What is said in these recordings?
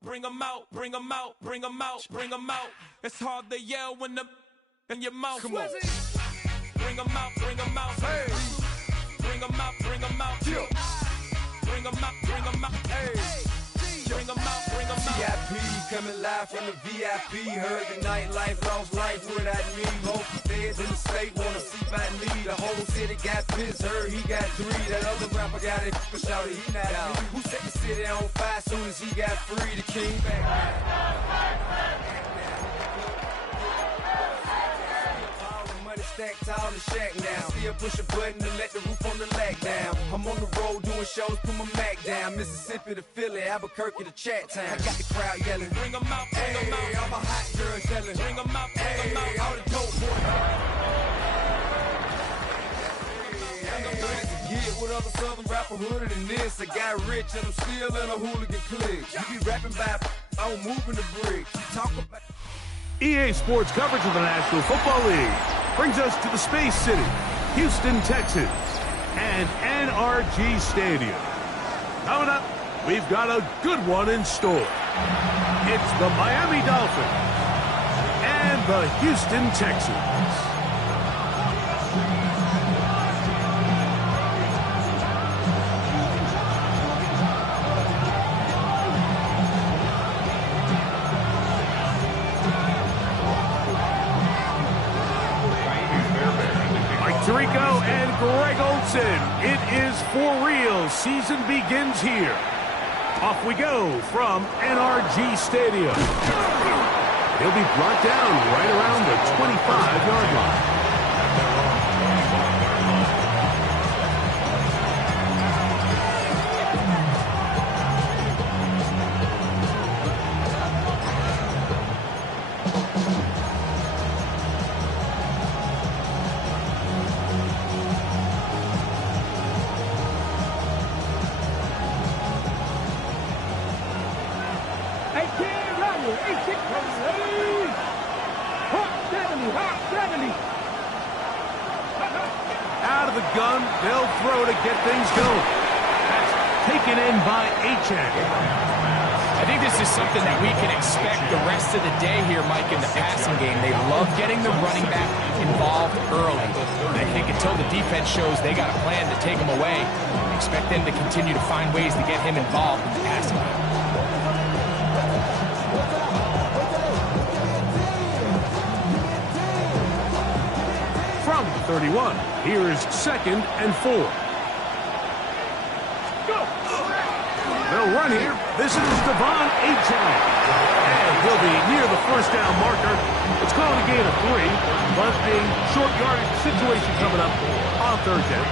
Bring 'em out, bring 'em out, bring 'em out, bring 'em out. It's hard to yell when the in your mouth. Come on. Bring 'em out, bring 'em out. Hey. Bring 'em out, bring 'em out. Yeah. Bring 'em out, bring 'em out. Hey. Bring 'em out, bring 'em out. VIP coming live from the VIP. Heard the nightlife, lost life without me. Most feds in the state wanna see by me. The whole city got pissed, heard he got 3. That other rapper got it, but shouted he not out. Who set the city on fire soon as he got free? The king back. Stacked tall and shack now. Still push a button to let the roof on the lag down. I'm on the road doing shows, put my Mac down. Mississippi to Philly, Albuquerque to Chat Town. I got the crowd yelling. Bring 'em out, bring 'em out. All my hot girls yelling. Bring 'em out, bring 'em out. All the dope boys. Get with other southern rapper hooded than this. I got rich and I'm still in a hooligan clique. You be rapping by I'm moving the bricks. Talk about EA Sports coverage of the National Football League brings us to the Space City, Houston, Texas, and NRG Stadium. Coming up, we've got a good one in store. It's the Miami Dolphins and the Houston Texans. Tirico and Greg Olsen. It is for real. Season begins here. Off we go from NRG Stadium. He'll be brought down right around the 25-yard line. Out of the gun, they'll throw to get things going. That's taken in by Achane. I think this is something that we can expect the rest of the day here, Mike, in the passing game. They love getting the running back involved early. And I think until the defense shows they got a plan to take him away, expect them to continue to find ways to get him involved in the passing game. From 31, here's 2nd and 4. They'll run here. This is Devon Achane. And he'll be near the first down marker. It's called a gain of 3, but a short yardage situation coming up on 3rd down.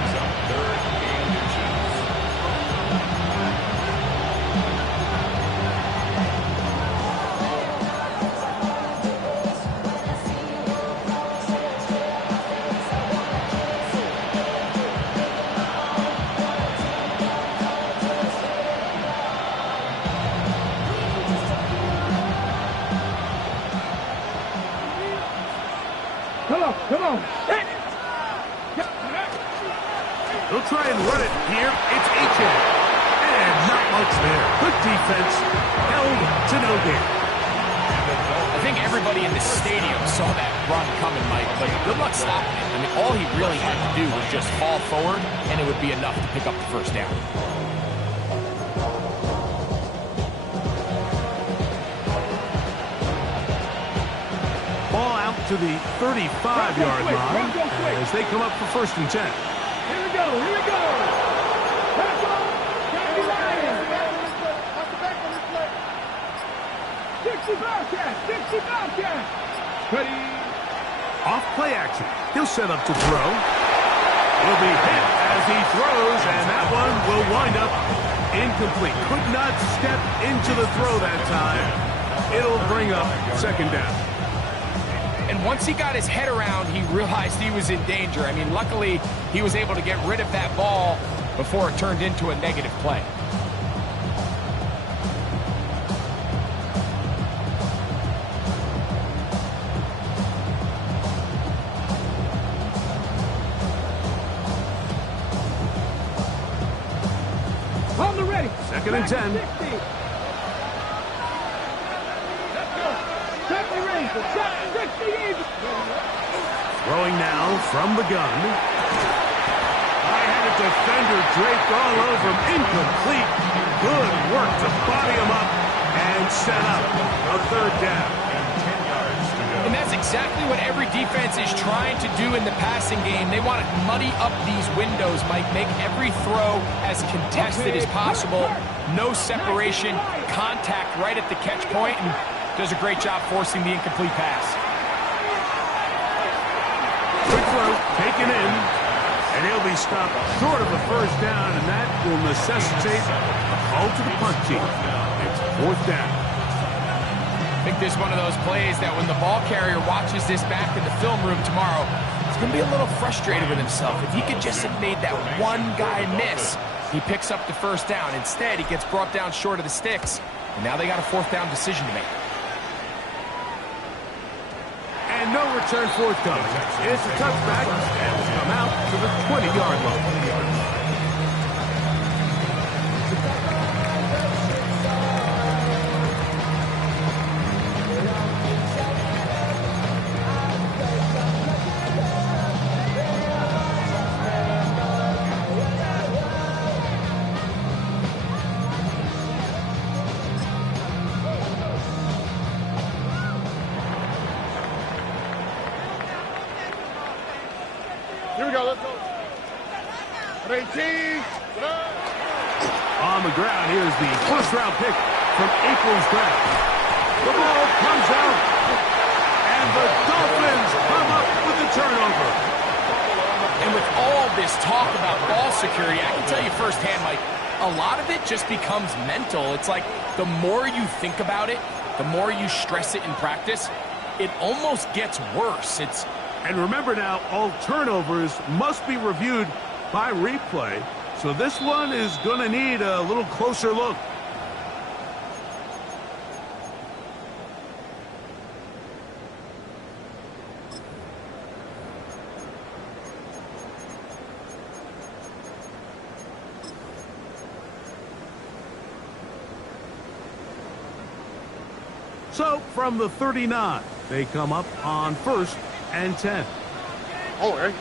Come on. They'll try and run it here. It's Achane. And not much there. Good defense. Held to no gain. I think everybody in the stadium saw that run coming, Mike, but good luck stopping it. I mean, all he really had to do was just fall forward, and it would be enough to pick up the first down. To the 35-yard line as they come up for 1st and 10. Here we go. Pass on. Candy Lions. 65 catch. Ready. Off play action. He'll set up to throw. He'll be hit as he throws, and that one will wind up incomplete. Could not step into the throw that time. It'll bring up 2nd down. And once he got his head around, he realized he was in danger. I mean, luckily, he was able to get rid of that ball before it turned into a negative play. On the ready. 2nd and 10. Throwing now from the gun. High-handed defender draped all over him. Incomplete. Good work to body him up and set up a third down. And that's exactly what every defense is trying to do in the passing game. They want to muddy up these windows, Mike, make every throw as contested as possible. No separation, contact right at the catch point, and does a great job forcing the incomplete pass. Quick throw, taken in, and he'll be stopped short of a first down, and that will necessitate a call to the punt team. It's fourth down. I think this is one of those plays that when the ball carrier watches this back in the film room tomorrow, he's going to be a little frustrated with himself. If he could just have made that one guy miss, he picks up the first down. Instead, he gets brought down short of the sticks, and now they got a fourth down decision to make. And no return forthcoming. It's a touchback, and will come out to the 20-yard line. Here we go, let's go. 18. On the ground, here's the first-round pick from April's draft. The ball comes out, and the Dolphins come up with the turnover. And with all this talk about ball security, I can tell you firsthand, Mike, a lot of it just becomes mental. It's like the more you think about it, the more you stress it in practice, it almost gets worse. And remember now, all turnovers must be reviewed by replay, so this one is going to need a little closer look. So, from the 39, they come up on 1st and 10. Oh, right.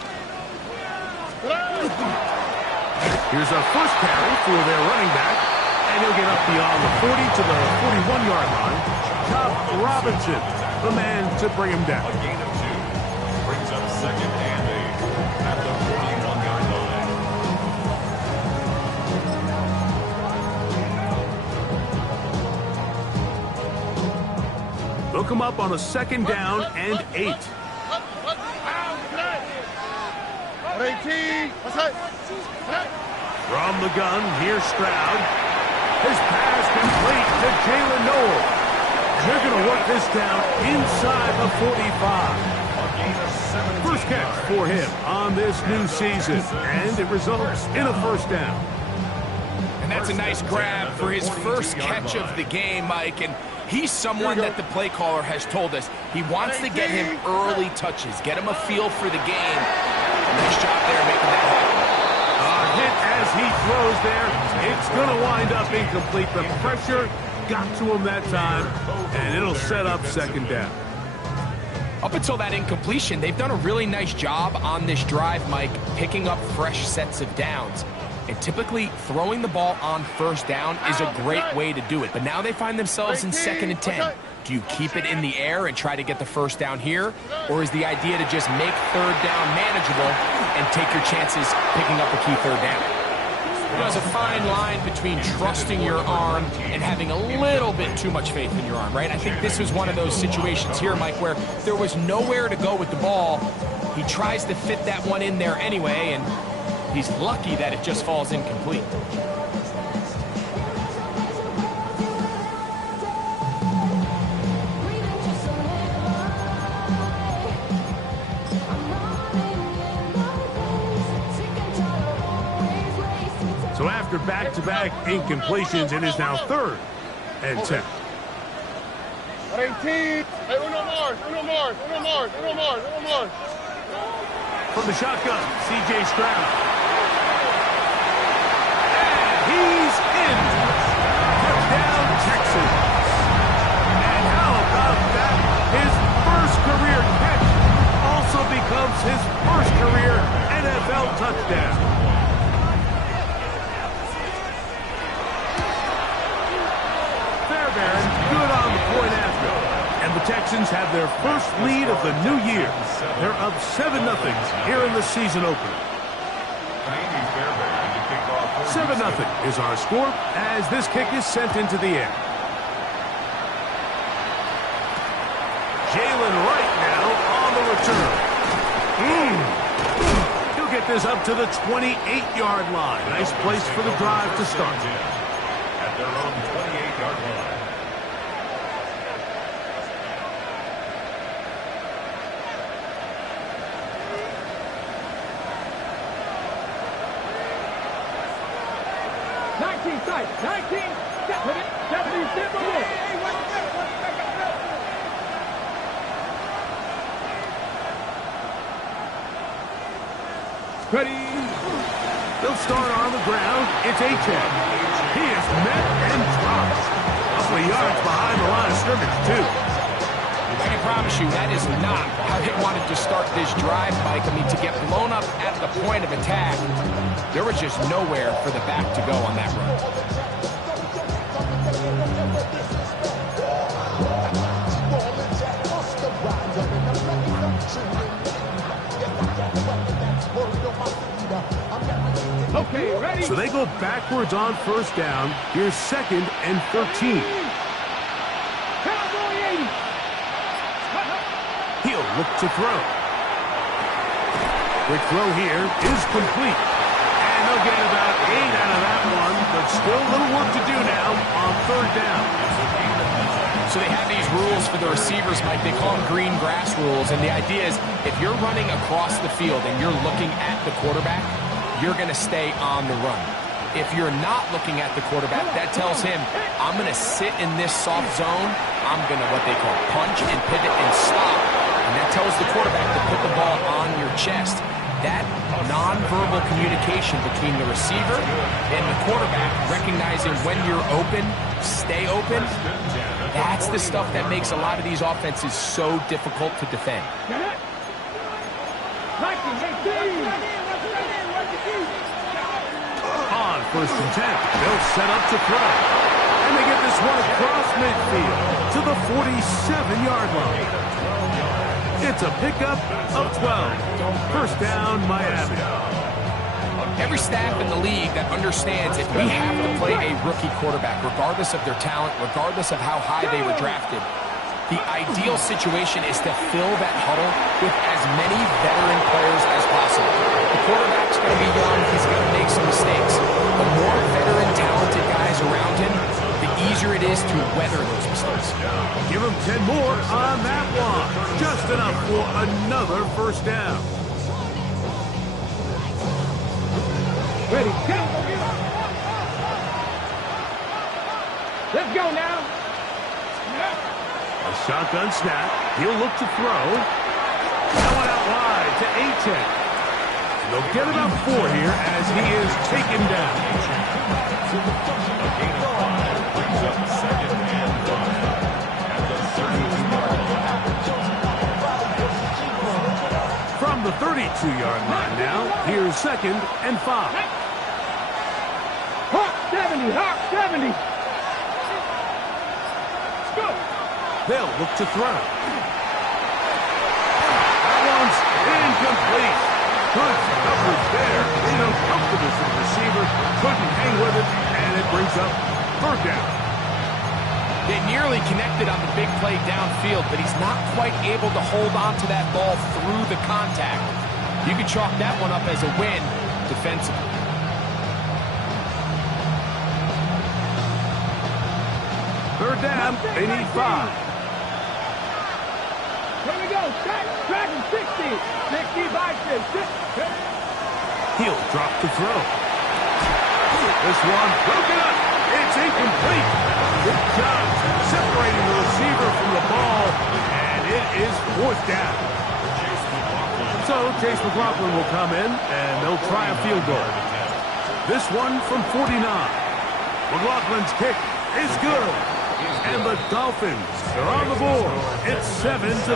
Here's a first carry for their running back, and he'll get up beyond the 40 to the 41-yard line. Top Robinson, the man to bring him down. A gain of 2 brings up 2nd and 8 at the 41-yard line. They'll come up on a 2nd down and 8. 18. From the gun, here's Stroud. His pass complete to Jalen Noel. They're going to work this down inside the 45. First catch for him on this new season, and it results in a first down. And that's a nice grab for his first catch of the game, Mike. And he's someone that the play caller has told us he wants to get him early touches, get him a feel for the game. Nice job there making that happen. Hit as he throws there. It's going to wind up incomplete. The pressure got to him that time, and it'll set up 2nd down. Up until that incompletion, they've done a really nice job on this drive, Mike, picking up fresh sets of downs. And typically, throwing the ball on 1st down is a great way to do it. But now they find themselves in 2nd and 10. Do you keep it in the air and try to get the first down here? Or is the idea to just make 3rd down manageable and take your chances picking up a key 3rd down? There's a fine line between trusting your arm and having a little bit too much faith in your arm, right? I think this was one of those situations here, Mike, where there was nowhere to go with the ball. He tries to fit that one in there anyway, and he's lucky that it just falls incomplete. So after back-to-back incompletions, it is now 3rd and 10. 18. Hey, uno more. From the shotgun, C.J. Stroud. And he's in. Touchdown, Texans. And how about that? His first career themselves his first career NFL touchdown. Fairbairn good on the point after. And the Texans have their first lead of the new year. They're up 7-0 here in the season opener. 7-0 is our score as this kick is sent into the air. Jalen Wright now on the return. He'll get this up to the 28-yard line. Nice place for the drive to start. At their own 28-yard line. Side, 19, 70, ready. They'll start on the ground. It's A-Chan. He is met and dropped. A couple of yards behind the line of scrimmage, too. I can promise you that is not how he wanted to start this drive, Mike. I mean, to get blown up at the point of attack, there was just nowhere for the back to go on that run. Okay, ready? So they go backwards on first down. Here's 2nd and 13. Cowboy 80. He'll look to throw. Quick throw here is complete. And they'll get about 8 out of that one, but still a little work to do now on third down. So they have these rules for the receivers, Mike. They call them green grass rules. And the idea is if you're running across the field and you're looking at the quarterback, you're going to stay on the run. If you're not looking at the quarterback, that tells him, I'm going to sit in this soft zone. I'm going to what they call punch and pivot and stop. And that tells the quarterback to put the ball on your chest. That nonverbal communication between the receiver and the quarterback, recognizing when you're open, stay open, that's the stuff that makes a lot of these offenses so difficult to defend. On 1st and 10, they'll set up to throw. And they get this one across midfield to the 47-yard line. It's a pickup of 12. First down, Miami. Every staff in the league that understands if we have to play a rookie quarterback, regardless of their talent, regardless of how high they were drafted, the ideal situation is to fill that huddle with as many veteran players as possible. The quarterback's going to be young. He's going to make some mistakes. The more veteran, talented guys around him, the easier it is to weather those mistakes. Give him 10 more on that one. Just enough for another first down. Ready, go! Let's go now. A shotgun snap. He'll look to throw. That one out wide to A-Chan. They'll get about 4 here as he is taken down. A gain of 5 brings up 2nd and 5 at the 32-yard line. From the 32-yard line now, here's 2nd and 5. Hawk 70, Hawk 70. Let's go. They'll look to throw. That one's incomplete. Good coverage there. They don't comfortable for the receiver. Couldn't hang with it, and it brings up 3rd down. They nearly connected on the big play downfield, but he's not quite able to hold on to that ball through the contact. You can chalk that one up as a win defensively. Third down, they need 5. Here we go. Track him 60. 60 by 6. He'll drop to throw. This one broken up. It's incomplete. Good job separating the receiver from the ball, and it is 4th down. So Chase McLaughlin will come in, and they'll try a field goal. This one from 49. McLaughlin's kick is good. And the Dolphins are on the board. It's 7-3.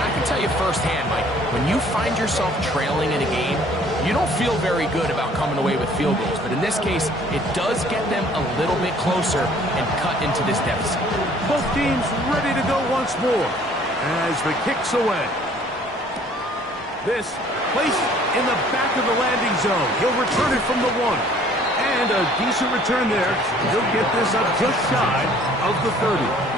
And I can tell you firsthand, Mike, when you find yourself trailing in a game, you don't feel very good about coming away with field goals. But in this case, it does get them a little bit closer and cut into this deficit. Both teams ready to go once more as the kick's away. This placed in the back of the landing zone. He'll return it from the 1. And a decent return there. He'll get this up just shy of the 30.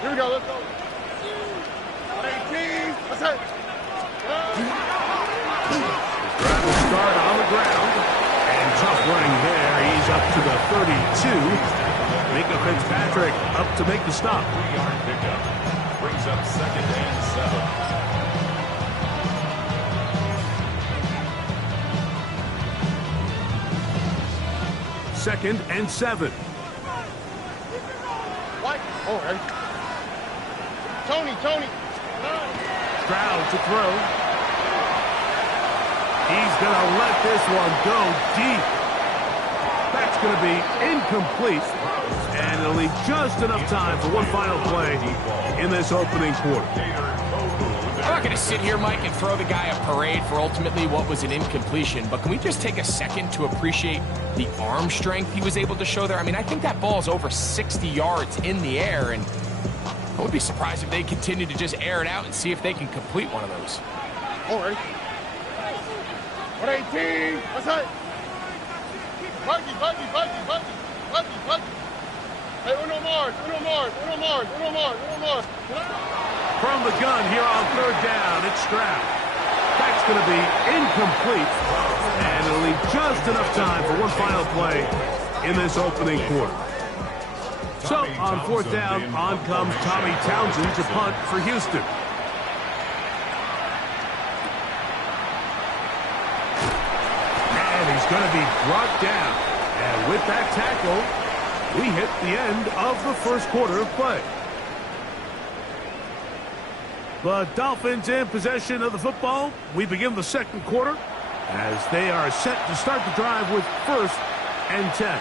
Here we go, let's go. 18, let's hit. Grab the start on the ground. And tough running there. He's up to the 32. Mika Fitzpatrick up to make the stop. 3-yard pickup. Brings up 2nd and 7. 2nd and 7. What? Oh, hey. Tony. Stroud to throw. He's going to let this one go deep. That's going to be incomplete. And it'll leave just enough time for one final play in this opening quarter. I'm not going to sit here, Mike, and throw the guy a parade for ultimately what was an incompletion, but can we just take a second to appreciate the arm strength he was able to show there? I mean, I think that ball is over 60 yards in the air, and I would be surprised if they continue to just air it out and see if they can complete one of those. All right. 118, let's hit. Buggy. Hey, uno more. From the gun here on 3rd down, it's Stroud. That's going to be incomplete. And it'll leave just enough time for one final play in this opening quarter. So, on 4th down, on comes Tommy Townsend to punt for Houston. And he's going to be brought down. And with that tackle, we hit the end of the first quarter of play. The Dolphins in possession of the football. We begin the second quarter as they are set to start the drive with 1st and 10.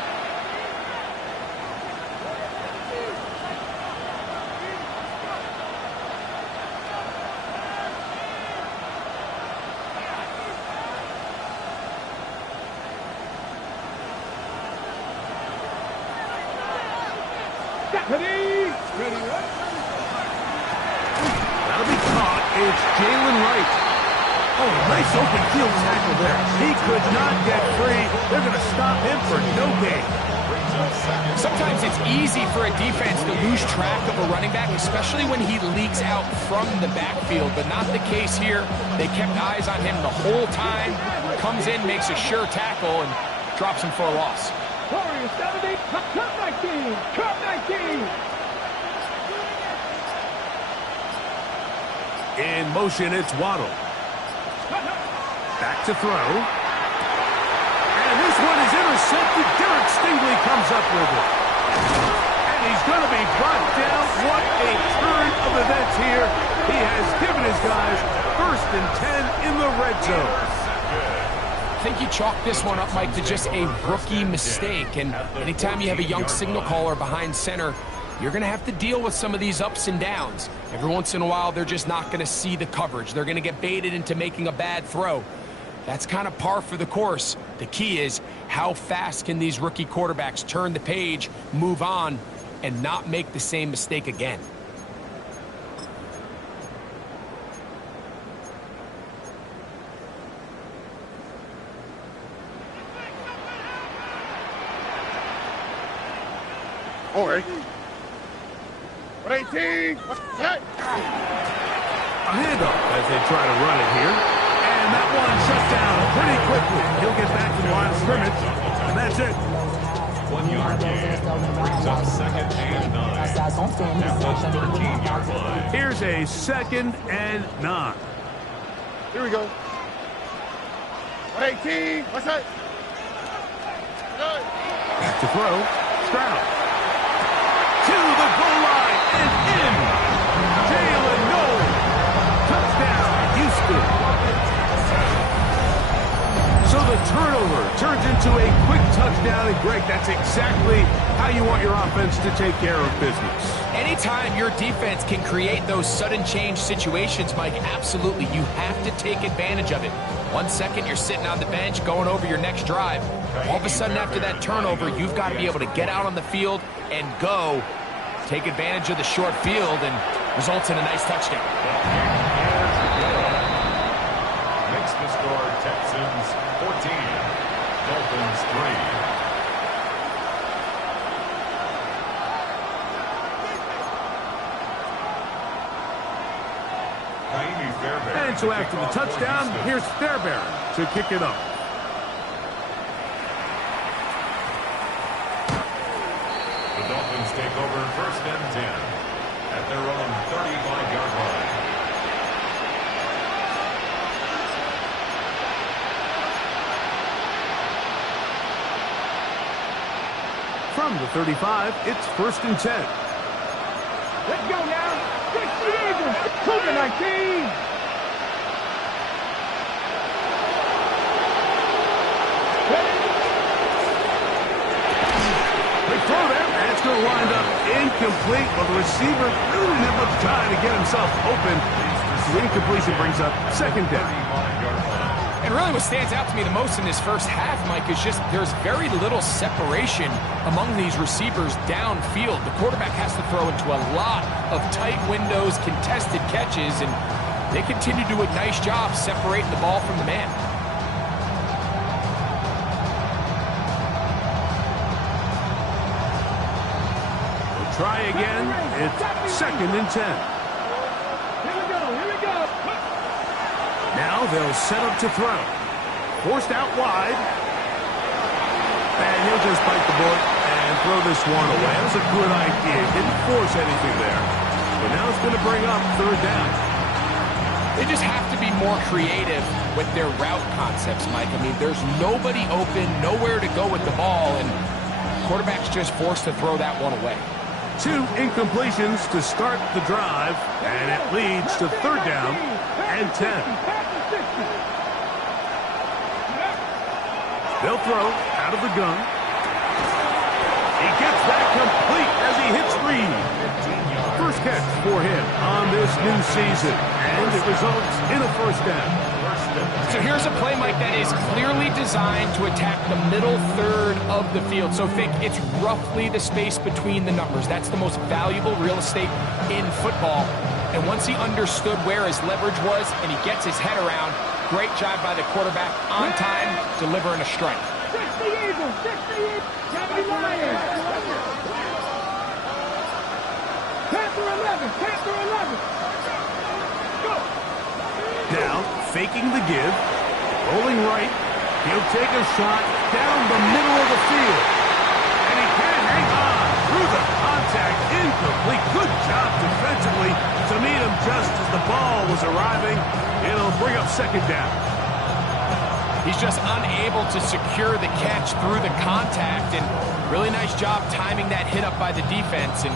That'll be caught. It's Jalen Wright. Oh, nice open field tackle there. He could not get free. They're going to stop him for no gain. Sometimes it's easy for a defense to lose track of a running back, especially when he leaks out from the backfield, but not the case here. They kept eyes on him the whole time. Comes in, makes a sure tackle, and drops him for a loss. Warriors 70, cut 19. In motion, it's Waddle. Back to throw. And this one is intercepted. Derek Stingley comes up with it. And he's going to be brought down. What a turn of events here. He has given his guys 1st and 10 in the red zone. I think you chalk this one up, Mike, to just a rookie mistake. And anytime you have a young signal caller behind center, you're going to have to deal with some of these ups and downs. Every once in a while, they're just not going to see the coverage. They're going to get baited into making a bad throw. That's kind of par for the course. The key is how fast can these rookie quarterbacks turn the page, move on, and not make the same mistake again. All right. 118, hit. A handoff as they try to run it here. And that one shut down pretty quickly. He'll get back to the line of scrimmage, and that's it. 1-yard gain. Brings up 2nd and 9. At the 13-yard line. Here's a 2nd and 9. Here we go. 118. What's that? Back to throw. Stroud. To the goal line and in. Jalen Noel. Touchdown, Houston. So the turnover turns into a quick touchdown. And Greg, that's exactly how you want your offense to take care of business. Anytime your defense can create those sudden change situations, Mike, absolutely, you have to take advantage of it. 1 second, you're sitting on the bench going over your next drive. All of a sudden, after that turnover, you've got to be able to get out on the field and go. Take advantage of the short field and results in a nice touchdown. Makes the score Texans 14, Dolphins 3. And so after the touchdown, here's Fairbairn to kick it up. The Dolphins take over 1st and 10 at their own 35-yard line. From the 35, it's 1st and 10. Let's go now. 60 Eagles. Cougar 19. Big throw there, and it's going to wind up incomplete. Well, the receiver really didn't have much time to get himself open. The incompletion brings up 2nd down. And really what stands out to me the most in this first half, Mike, is just there's very little separation among these receivers downfield. The quarterback has to throw into a lot of tight windows, contested catches, and they continue to do a nice job separating the ball from the man. We'll try again. It's 2nd and 10. Here we go. Here we go. Now they'll set up to throw. Forced out wide. And he'll just bite the bullet and throw this one away. That was a good idea. Didn't force anything there. But now it's going to bring up 3rd down. They just have to be more creative with their route concepts, Mike. I mean, there's nobody open, nowhere to go with the ball, and quarterback's just forced to throw that one away. 2 incompletions to start the drive, and it leads to 3rd down and 10. They'll throw out of the gun. He gets that complete as he hits Reed. First catch for him on this new season, and it results in a 1st down. So here's a play, Mike, that is clearly designed to attack the middle 3rd of the field. So think it's roughly the space between the numbers. That's the most valuable real estate in football. And once he understood where his leverage was and he gets his head around, great job by the quarterback on time, delivering a strike. 60 Eagles. 60 Eagles. 70 Lions. Panther 11. Panther 11. Go. Now, faking the give, rolling right. He'll take a shot down the middle of the field. And he can hang on through the contact. Incomplete. Good job defensively to meet him just as the ball was arriving. It'll bring up 2nd down. He's just unable to secure the catch through the contact, and really nice job timing that hit up by the defense. And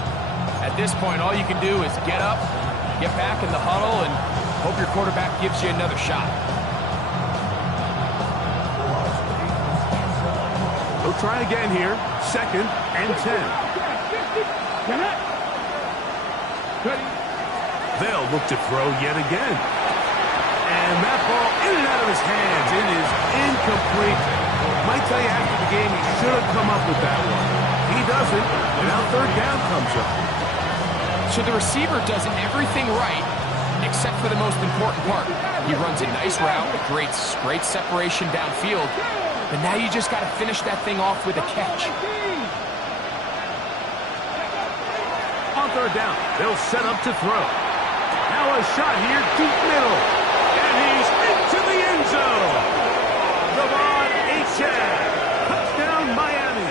at this point, all you can do is get up, get back in the huddle, and hope your quarterback gives you another shot. We'll try again here. 2nd and 10. They'll look to throw yet again. And that ball in and out of his hands. It is incomplete. Might tell you after the game he should have come up with that one. He doesn't, and now 3rd down comes up. So the receiver does everything right except for the most important part. He runs a nice route, great separation downfield, but now you just got to finish that thing off with a catch. On 3rd down, they'll set up to throw. Now a shot here, deep middle. And he's into the end zone. Devon Achane. Touchdown, Miami.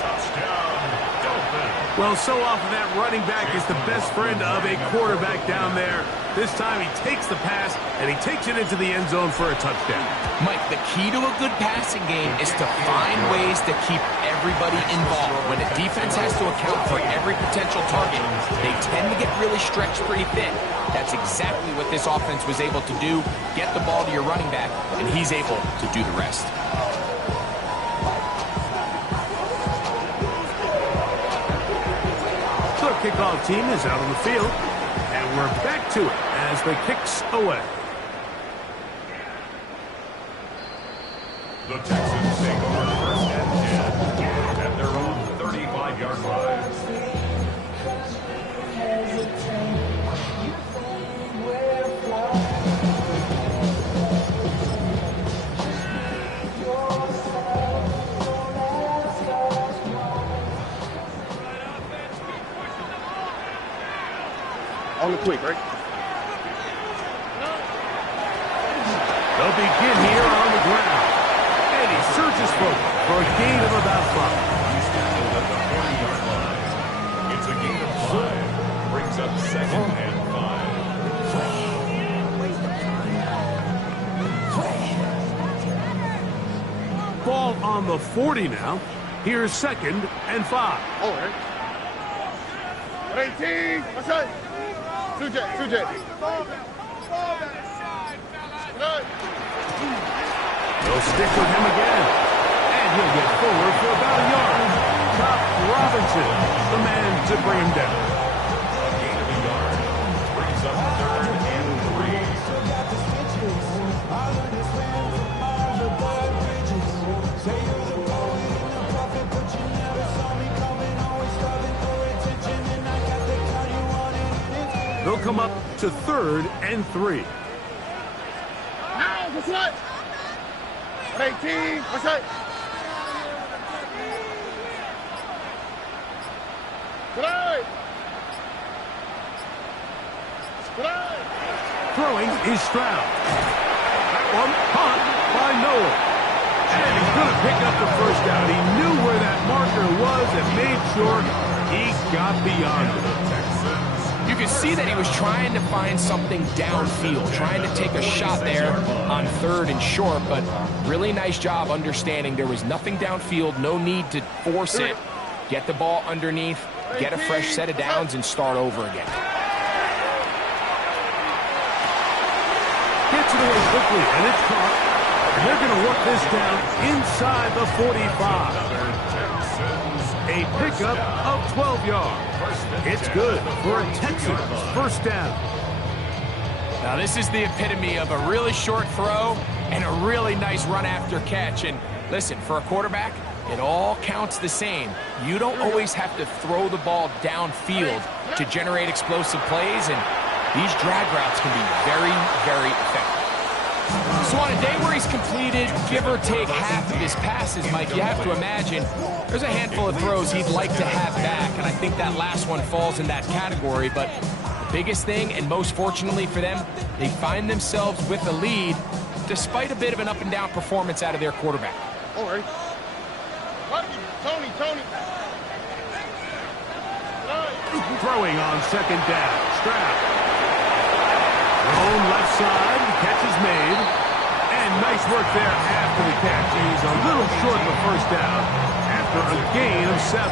Touchdown, Dolphins. Well, so often that running back is the best friend of a quarterback down there. This time he takes the pass, and he takes it into the end zone for a touchdown. Mike, the key to a good passing game is to find ways to keep everybody involved. When a defense has to account for every potential target, they tend to get really stretched pretty thin. That's exactly what this offense was able to do. Get the ball to your running back, and he's able to do the rest. The kickoff team is out on the field, and we're back to it as the kick's away. The Texans take over 1st and 10 at their own 35-yard line. On the quick, right? They'll begin here on the ground. And he surges forward for a gain of about 5. He's tackled at the 40-yard line. It's a gain of 5. Brings up 2nd and 5. Ball on the 40 now. Here's 2nd and 5. All right. 18. What's that? Two-jet. They'll stick with him again. And he'll get forward for about a yard. Top Robinson, the man to bring him down. A gain of a yard. Brings up 3rd and 3. They'll come up to 3rd and 3. Now, what's that? 18. What's that? Good. Throwing is Stroud. That one caught by Noah. And he's going to pick up the first down. He knew where that marker was and made sure he got beyond it. You can see that he was trying to find something downfield, trying to take a shot there on 3rd and short, but really nice job understanding there was nothing downfield, no need to force it. Get the ball underneath, get a fresh set of downs, and start over again. Gets it away quickly, and it's caught. And they're going to work this down inside the 45. A pickup of 12 yards. It's good for a Texans first down. Now this is the epitome of a really short throw and a really nice run after catch. And listen, for a quarterback, it all counts the same. You don't always have to throw the ball downfield to generate explosive plays, and these drag routes can be very, very effective. So on a day where he's completed, give or take half of his passes, Mike, you have to imagine there's a handful of throws he'd like to have back, and I think that last one falls in that category. But the biggest thing, and most fortunately for them, they find themselves with the lead despite a bit of an up-and-down performance out of their quarterback. All right. Tony. Throwing on 2nd down. Stroud. Thrown left side. Catch is made. And nice work there after the catch. He's a little short of the first down after a gain of 7.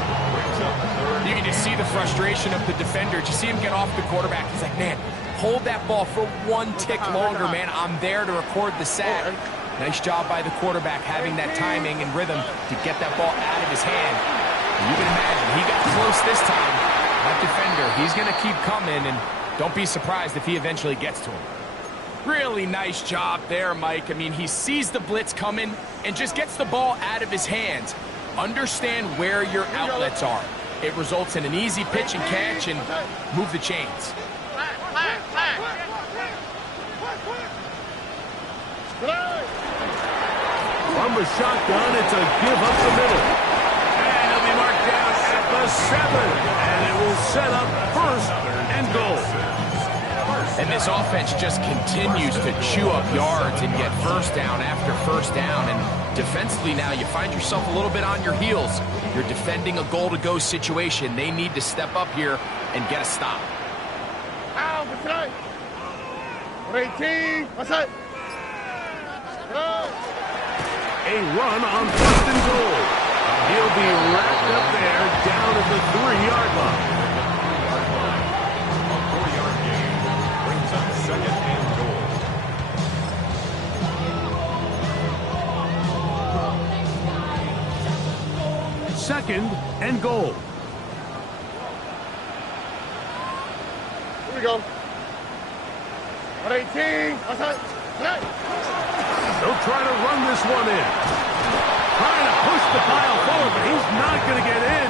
You can just see the frustration of the defender. You see him get off the quarterback. He's like, man, hold that ball for one tick longer, man. I'm there to record the sack. Nice job by the quarterback having that timing and rhythm to get that ball out of his hand. And you can imagine, he got close this time. That defender, he's going to keep coming, and don't be surprised if he eventually gets to him. Really nice job there, Mike. I mean, he sees the blitz coming and just gets the ball out of his hands. Understand where your outlets are. It results in an easy pitch and catch and move the chains. From the shotgun, it's a give up the middle. And it'll be marked down at the 7. And it will set up 1st and goal. And this offense just continues to chew up yards and get first down after first down. And defensively now, you find yourself a little bit on your heels. You're defending a goal-to-go situation. They need to step up here and get a stop. Ow, what's right? 18, what's that? A run on first and goal. He'll be wrapped up there down at the 3-yard line. A 4-yard gain brings up second and goal. Second and goal. Here we go. 18, what's that? They'll try to run this one in. Trying to push the pile forward, but he's not going to get in.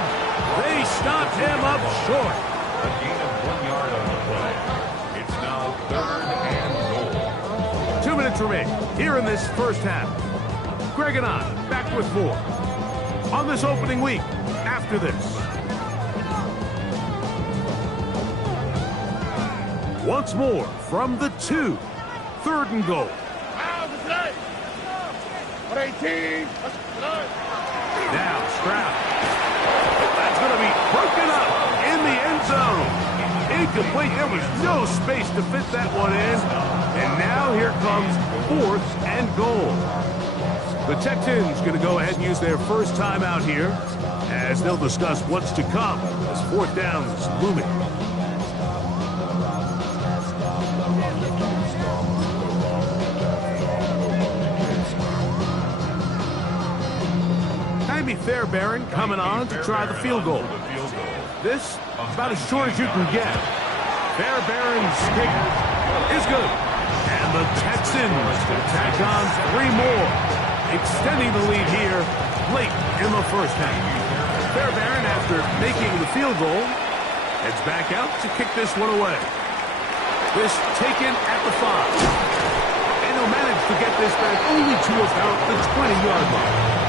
They stopped him up short. A gain of 1 yard on the play. It's now third and goal. 2 minutes remain here in this first half. Greg and I back with more on this opening week after this. Once more from the 2. Third and goal. Ow, what's that? 18, what's that? Now Stroud. That's going to be broken up in the end zone. Incomplete. There was no space to fit that one in. And now here comes 4th and goal. The Texans going to go ahead and use their first timeout here as they'll discuss what's to come as 4th down is looming. Jamie Fairbairn coming on to try the field goal. This is about as short as you can get. Fairbairn's kick is good. And the Texans will tack on 3 more, extending the lead here late in the first half. Fairbairn, after making the field goal, heads back out to kick this one away. This taken at the 5. And he'll manage to get this back only to about the 20-yard line.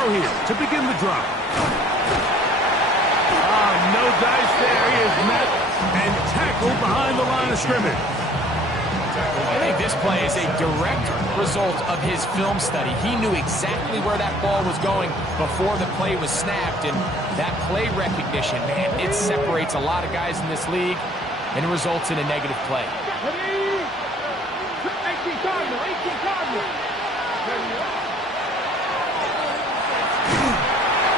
Here to begin the drive. No dice there. He is met and tackled behind the line of scrimmage. I think this play is a direct result of his film study. He knew exactly where that ball was going before the play was snapped, and that play recognition, man, it separates a lot of guys in this league and it results in a negative play. 18 Cardinal.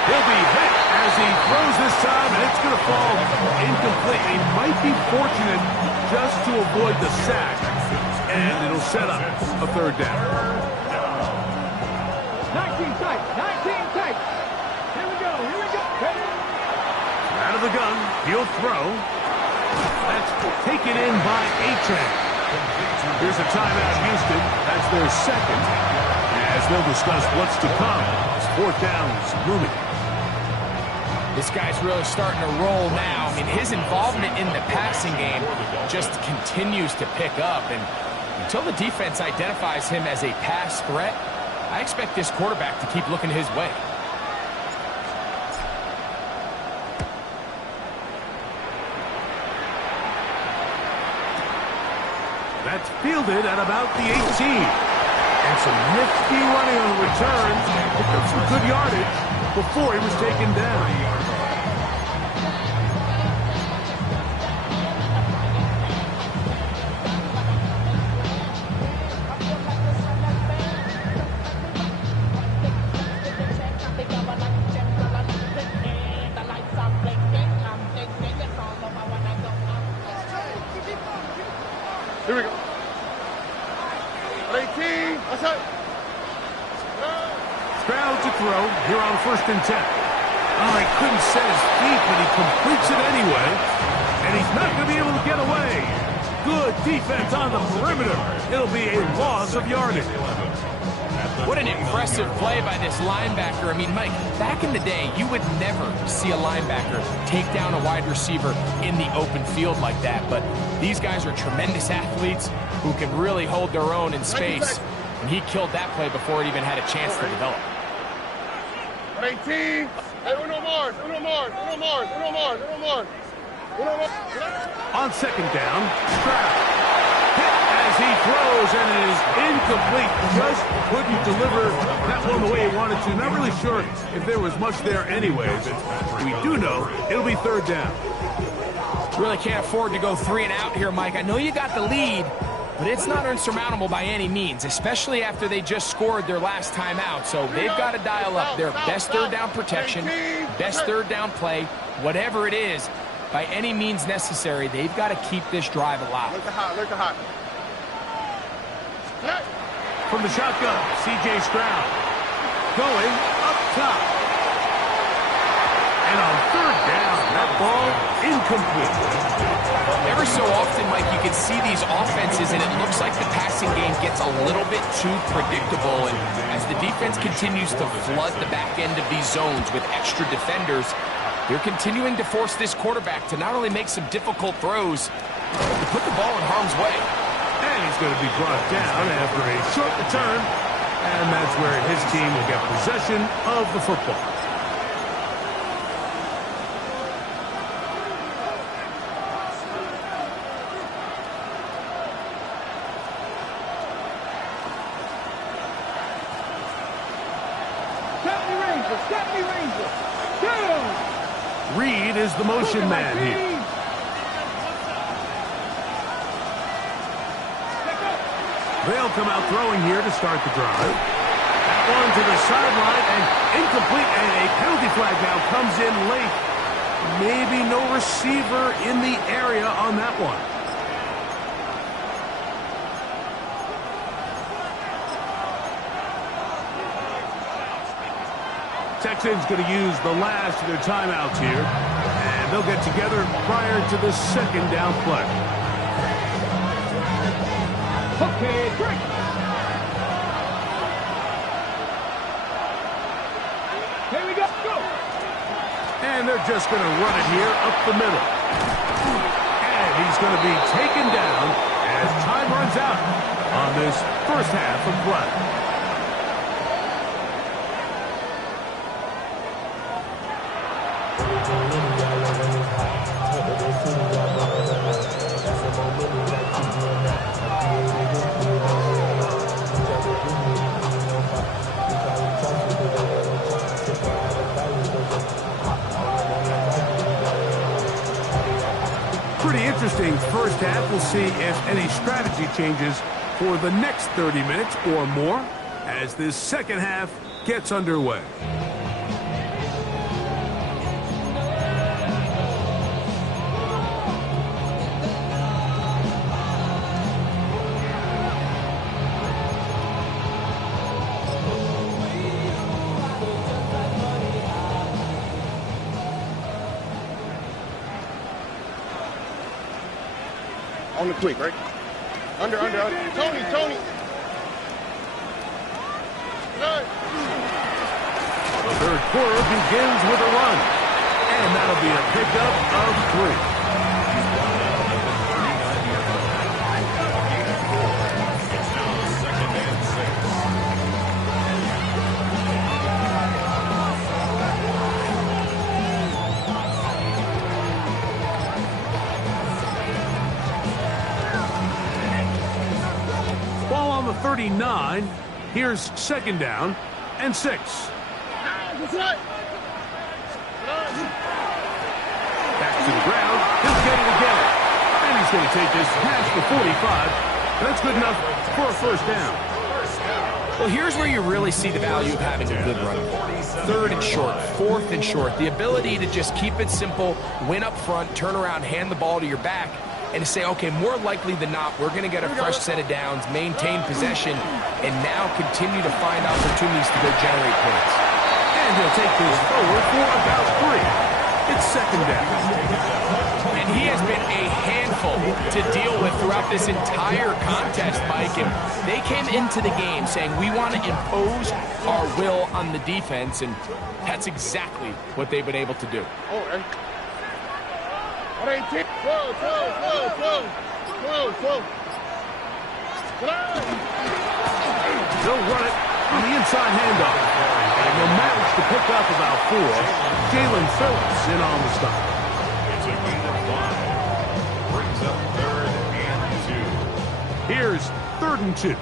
He'll be hit as he throws this time, and it's going to fall incomplete. He might be fortunate just to avoid the sack, and it'll set up a 3rd down. 19 tight. Here we go. Out of the gun, he'll throw. That's taken in by Achane. Here's a timeout, Houston. That's their second, as they'll discuss what's to come. 4th down is looming. This guy's really starting to roll now. I mean, his involvement in the passing game just continues to pick up. And until the defense identifies him as a pass threat, I expect this quarterback to keep looking his way. That's fielded at about the 18. And some nifty running on the return. Picked up some good yardage before he was taken down. Here we go. 18, what's that? Stroud to throw here on 1st and 10. Oh, he couldn't set his feet, but he completes it anyway. And he's not going to be able to get away. Good defense on the perimeter. It'll be a loss of yardage. What an impressive play by this linebacker. I mean, Mike, back in the day, you would never see a linebacker take down a wide receiver in the open field like that. But these guys are tremendous athletes who can really hold their own in space. And he killed that play before it even had a chance to develop. 18. Hey, uno more. On second down, Stroud hit as he throws and it is incomplete. Just couldn't deliver that one the way he wanted to. Not really sure if there was much there anyway, but we do know it'll be third down. Really can't afford to go 3 and out here, Mike. I know you got the lead, but it's not insurmountable by any means, especially after they just scored their last time out. So they've got to dial up their best third down protection, best third down play, whatever it is, by any means necessary. They've got to keep this drive alive. Look the hot. From the shotgun, C.J. Stroud going up top. And on third down, that ball incomplete. Every so often, Mike, you can see these offenses, and it looks like the passing game gets a little bit too predictable. And as the defense continues to flood the back end of these zones with extra defenders, they're continuing to force this quarterback to not only make some difficult throws, but to put the ball in harm's way. And he's going to be brought down after a short return. And that's where his team will get possession of the football. Reed is the motion man here. They'll come out throwing here to start the drive. That one to the sideline and incomplete, and a penalty flag now comes in late. Maybe no receiver in the area on that one. Texans going to use the last of their timeouts here, and they'll get together prior to the second down play. Okay, break. Here we go. Go. And they're just going to run it here up the middle. And he's going to be taken down as time runs out on this first half of play. Pretty interesting first half. We'll see if any strategy changes for the next 30 minutes or more as this second half gets underway. On the quick, right? Under. Tony. Good. The third quarter begins with a run. And that'll be a pickup of 3. Ball on the 39. Here's second down and 6. That's Back to the ground. He'll get it again. And he's going to take this past the 45. That's good enough for a first down. Well, here's where you really see the value of having a good running back. Third and short, fourth and short. The ability to just keep it simple, win up front, turn around, hand the ball to your back, and to say, okay, more likely than not, we're going to get a fresh set of downs, maintain possession, and now continue to find opportunities to go generate points. And he'll take this forward for about 3. It's second down. And he has been a handful to deal with throughout this entire contest, Mike. And they came into the game saying, we want to impose our will on the defense, and that's exactly what they've been able to do. Oh, 18. Close. They'll run it on the inside handoff. And no matter to pick up about 4. Jalen Phillips in on the stop. It's a gain of 5. Brings up 3rd and 2. Here's 3rd and 2.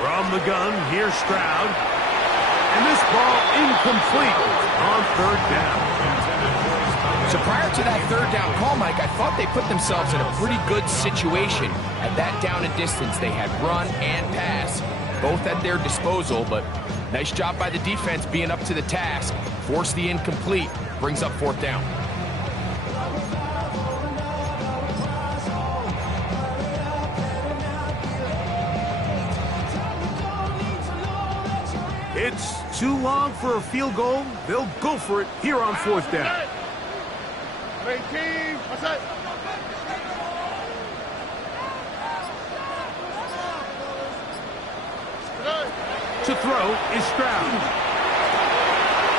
From the gun, here's Stroud. And this ball incomplete on 3rd down. So prior to that 3rd down call, Mike, I thought they put themselves in a pretty good situation at that down and distance. They had run and pass, both at their disposal, but nice job by the defense being up to the task. Force the incomplete, brings up 4th down. It's too long for a field goal. They'll go for it here on 4th down. To throw is Stroud.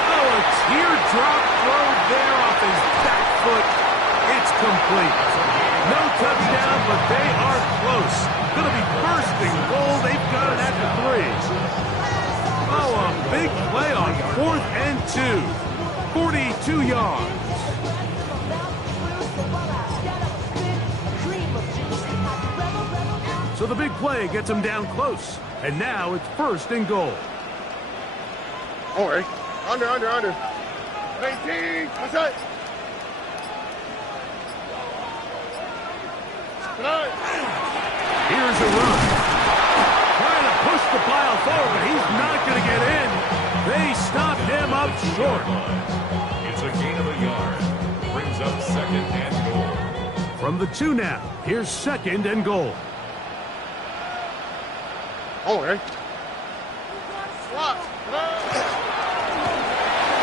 Oh, a teardrop throw there off his back foot. It's complete. No touchdown, but they are close. Going to be 1st and goal. They've got it at the 3. Oh, a big play on 4th and 2. 42 yards. So the big play gets them down close. And now it's 1st and goal. All right. Under. 18. What's that? Here's a run. Trying to push the pile forward, but he's not going to get in. They stopped him up short. It's a gain of a yard. Brings up 2nd and goal. From the 2 now, here's 2nd and goal. All right.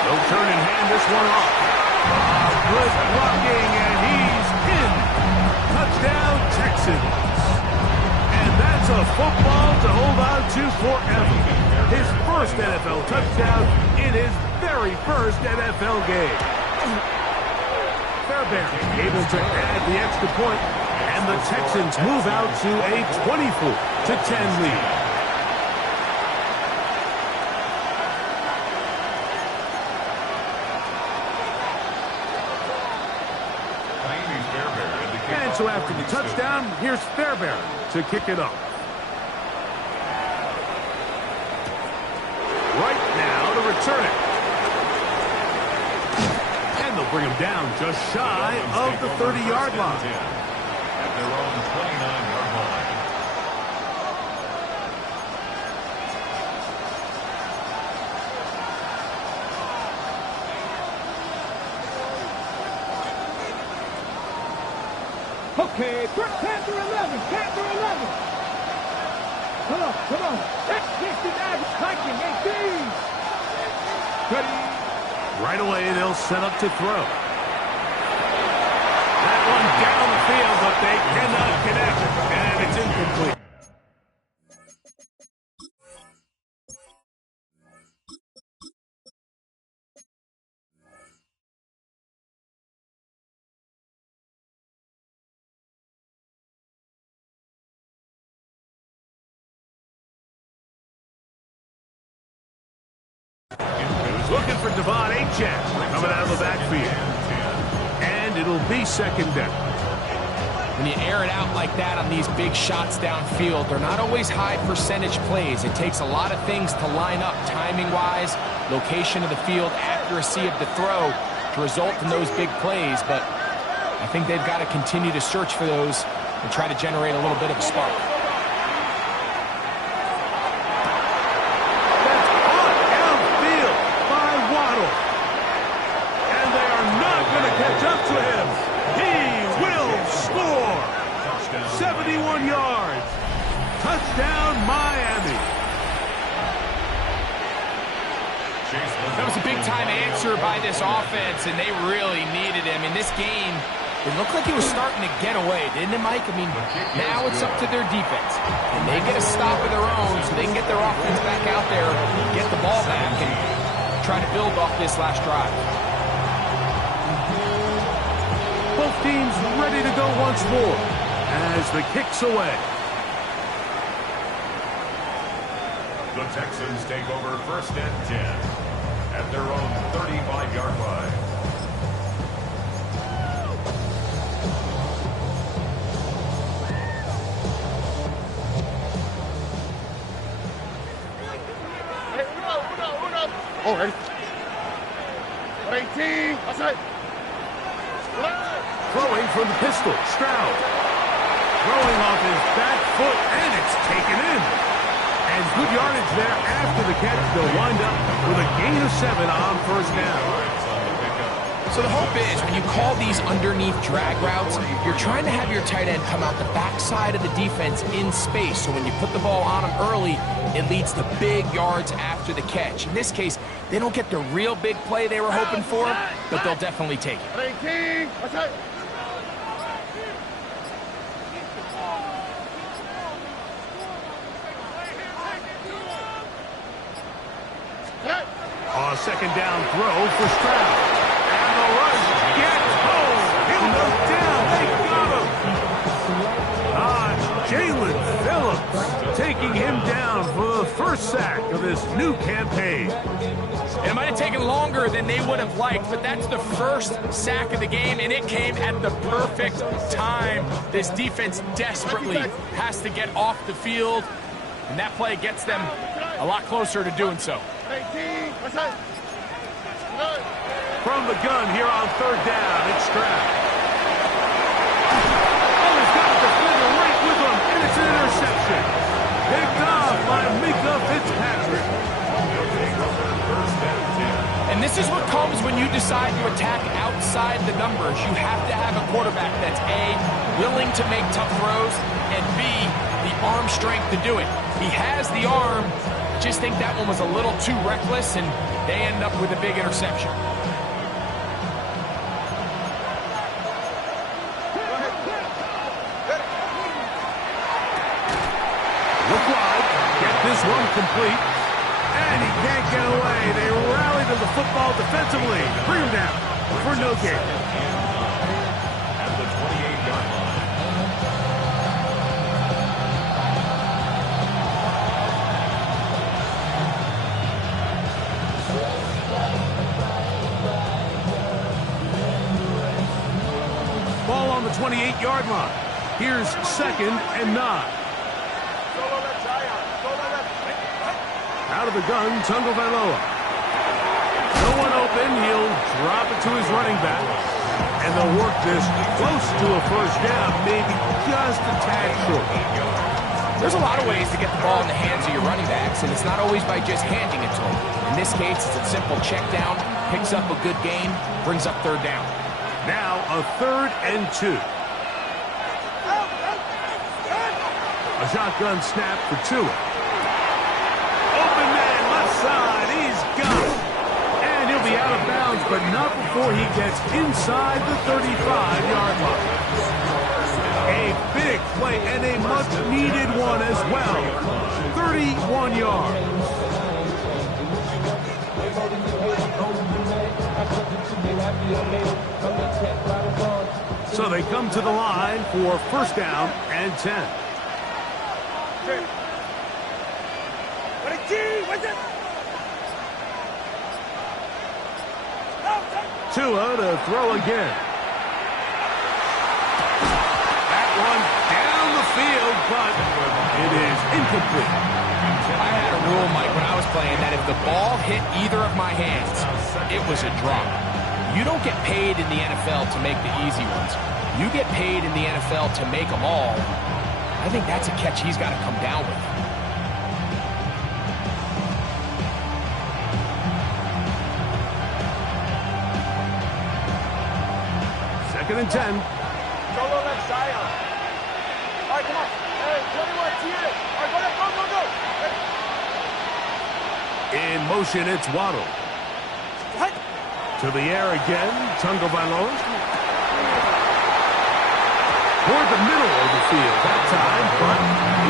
No turn and hand this one off. Good blocking, and he's in. Touchdown, Texans. And that's a football to hold on to forever. His first NFL touchdown in his very first NFL game. Fairbairn able to add the extra point, and the Texans move out to a 24-10 lead. And so after the touchdown, here's Fairbairn to kick it off. Right now to return it. And they'll bring him down just shy of the 30-yard line. At their own 29-yard line. Okay, Panther 11. Come on. That's 69, hiking, 18. Ready. Right away, they'll set up to throw. That one down the field, but they cannot connect, and it's incomplete. Looking for Devon Achek coming out of the backfield. And it'll be 2nd down. When you air it out like that on these big shots downfield, they're not always high percentage plays. It takes a lot of things to line up timing-wise, location of the field, accuracy of the throw to result in those big plays. But I think they've got to continue to search for those and try to generate a little bit of a spark. Catch up to him. He will score. 71 yards. Touchdown, Miami. That was a big-time answer by this offense, and they really needed him. In this game, it looked like he was starting to get away, didn't it, Mike? I mean, now it's up to their defense. And they get a stop of their own so they can get their offense back out there, get the ball back, and try to build off this last drive. Both teams ready to go once more as the kick's away. The Texans take over 1st and 10 at their own 35-yard line. Oh, ready? 18, outside. Throwing from the pistol, Stroud. Throwing off his back foot, and it's taken in. And good yardage there after the catch. They'll wind up with a gain of 7 on 1st down. So the hope is when you call these underneath drag routes, you're trying to have your tight end come out the backside of the defense in space. So when you put the ball on him early, it leads to big yards after the catch. In this case, they don't get the real big play they were hoping for, but they'll definitely take it. 18, outside. A 2nd down throw for Stroud. And the rush gets home. He'll go down. They got him. Jalen Phillips taking him down for the 1st sack of this new campaign. It might have taken longer than they would have liked, but that's the 1st sack of the game, and it came at the perfect time. This defense desperately has to get off the field, and that play gets them a lot closer to doing so. 18, outside. From the gun here on 3rd down, it's Stroud. Oh, he's got a defender right with him, and it's an interception. Picked off by Mika Fitzpatrick. And this is what comes when you decide to attack outside the numbers. You have to have a quarterback that's A, willing to make tough throws, and B, the arm strength to do it. He has the arm, just think that one was a little too reckless, and they end up with a big interception. Look wide, get this one complete, and he can't get away. They rally to the football defensively. Bring him down for no gain. At the 28-yard line. Ball on the 28-yard line. Here's 2nd and 9. Out of the gun, Tagovailoa. No one open. He'll drop it to his running back. And they'll work this close to a 1st down, maybe just a tad short. There's a lot of ways to get the ball in the hands of your running backs, and it's not always by just handing it to them. In this case, it's a simple check down, picks up a good gain, brings up 3rd down. Now a 3rd and 2. A shotgun snap for Tua. Open man, left side, he's got it. And he'll be out of bounds, but not before he gets inside the 35-yard line. A big play and a much-needed one as well. 31 yards. So they come to the line for 1st down and 10. Tua to throw again. That one down the field, but it is incomplete. I had a rule, Mike, when I was playing that if the ball hit either of my hands, it was a drop. You don't get paid in the NFL to make the easy ones. You get paid in the NFL to make them all. I think that's a catch he's got to come down with. Second and 10. Solo left side. All right, come on. Hey, 21, here. All right, go. In motion, it's Waddle. To the air again, Tagovailoa. Toward the middle of the field that time, but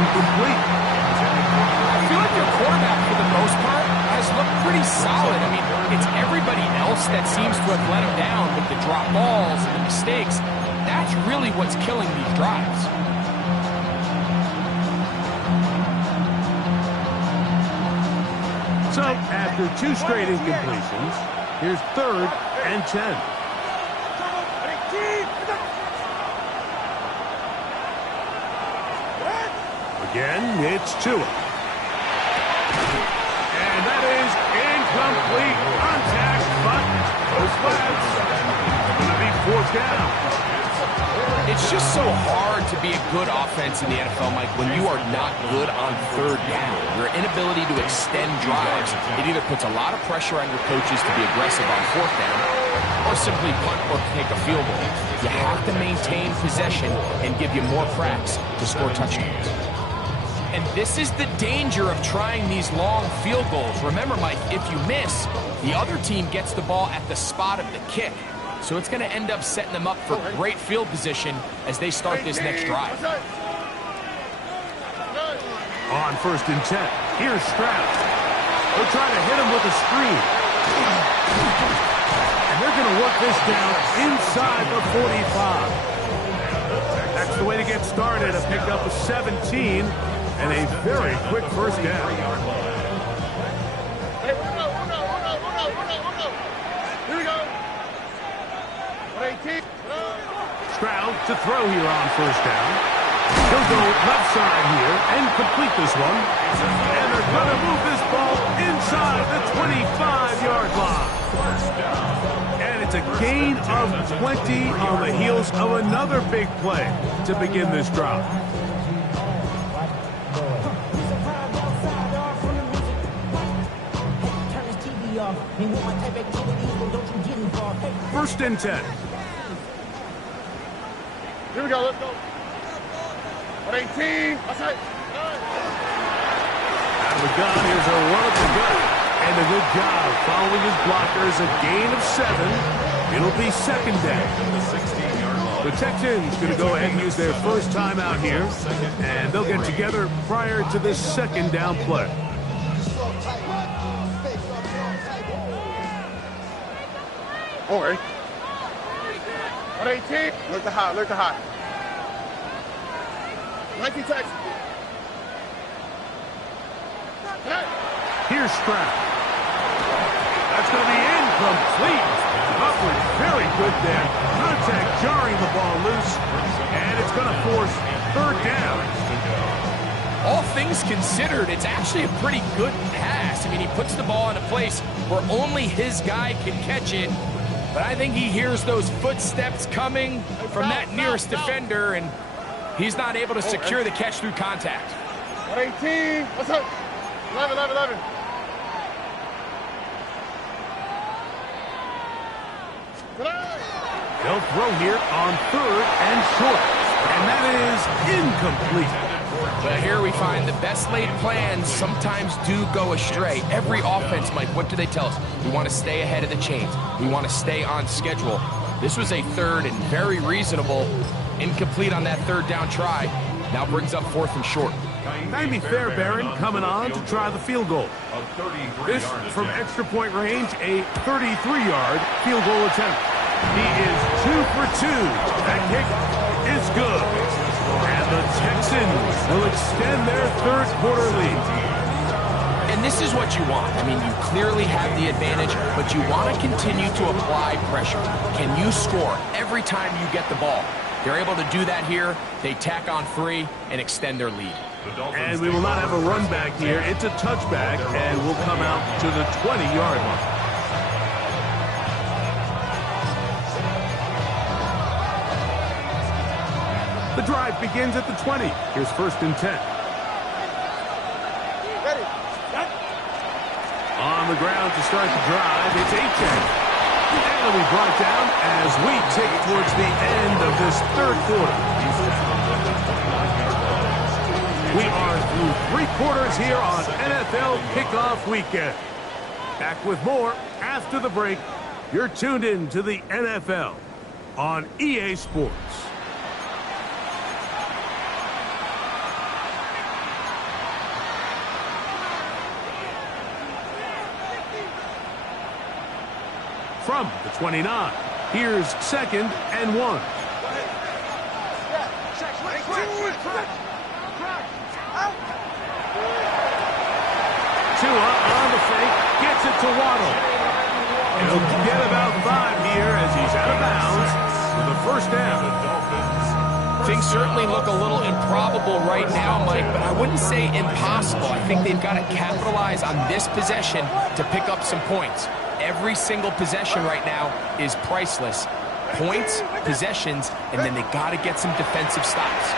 incomplete. I feel like your quarterback, for the most part, has looked pretty solid. I mean, it's everybody else that seems to have let him down with the drop balls and the mistakes. That's really what's killing these drives. So, after 2 straight incompletions, here's 3rd and 10. Again, it's Tua. And that is incomplete contact, but those flags are going to be 4th down. It's just so hard to be a good offense in the NFL, Mike, when you are not good on 3rd down. Your inability to extend drives, it either puts a lot of pressure on your coaches to be aggressive on 4th down, or simply punt or take a field goal. You have to maintain possession and give you more cracks to score touchdowns. And this is the danger of trying these long field goals. Remember, Mike, if you miss, the other team gets the ball at the spot of the kick. So it's going to end up setting them up for great field position as they start this next drive. On 1st and 10, here's Stroud. They'll try to hit him with a screen. And they're going to work this down inside the 45. That's the way to get started, a pickup of 17 and a very quick 1st down. Here we go. 18. Stroud to throw here on 1st down. He'll go left side here and complete this one. And they're going to move this ball inside the 25-yard line. And it's a gain of 20 on the heels of another big play to begin this drive. First and 10. Here we go, let's go. 18. Outside. Out of the gun, here's a run at the gut. And a good job following his blockers, a gain of 7. It'll be 2nd down. The Texans going to go ahead and use their first timeout here. And they'll get together prior to this 2nd down play. All right. 18. Look to high, look to high. 19 Texas. Here's Stroud. That's going to be incomplete. Upward, very good there. Contact jarring the ball loose. And it's going to force 3rd down. All things considered, it's actually a pretty good pass. I mean, he puts the ball in a place where only his guy can catch it. But I think he hears those footsteps coming from that nearest defender, and he's not able to secure the catch through contact. 18. What's up? 11, 11, 11. They'll throw here on 3rd and short. And that is incomplete. But here we find the best laid plans sometimes do go astray. Every offense, Mike, what do they tell us? We want to stay ahead of the chains. We want to stay on schedule. This was a 3rd and very reasonable. Incomplete on that 3rd down try. Now brings up 4th and short. Maybe Fairbairn coming on to try the field goal. This from extra point range, a 33-yard field goal attempt. He is 2 for 2. That kick is good. And the Texans will extend their 3rd quarter lead. And this is what you want. I mean, you clearly have the advantage, but you want to continue to apply pressure. Can you score every time you get the ball? They're able to do that here. They tack on 3 and extend their lead. And we will not have a run back here. It's a touchback, and we'll come out to the 20-yard line. The drive begins at the 20. Here's 1st and 10. Ready. On the ground to start the drive, it's Achane. And it'll be brought down as we tick towards the end of this 3rd quarter. We are through 3 quarters here on NFL Kickoff Weekend. Back with more after the break. You're tuned in to the NFL on EA Sports. From the 29, here's 2nd and 1. Tua on the fake, gets it to Waddle. And he'll get about 5 here as he's out of bounds for the first down. Things certainly look a little improbable right now, Mike, but I wouldn't say impossible. I think they've got to capitalize on this possession to pick up some points. Every single possession right now is priceless. Points, possessions, and then they got to get some defensive stops.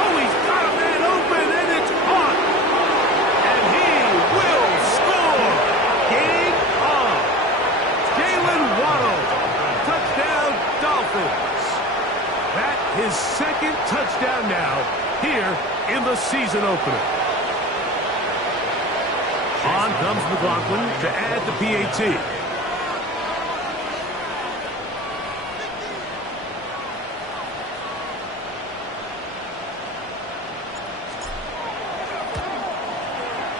Oh, he's got a man open, and it's caught. And he will score. Game on. Jalen Waddle. Touchdown, Dolphins. That his 2nd touchdown now here in the season opener. On comes McLaughlin to add the PAT.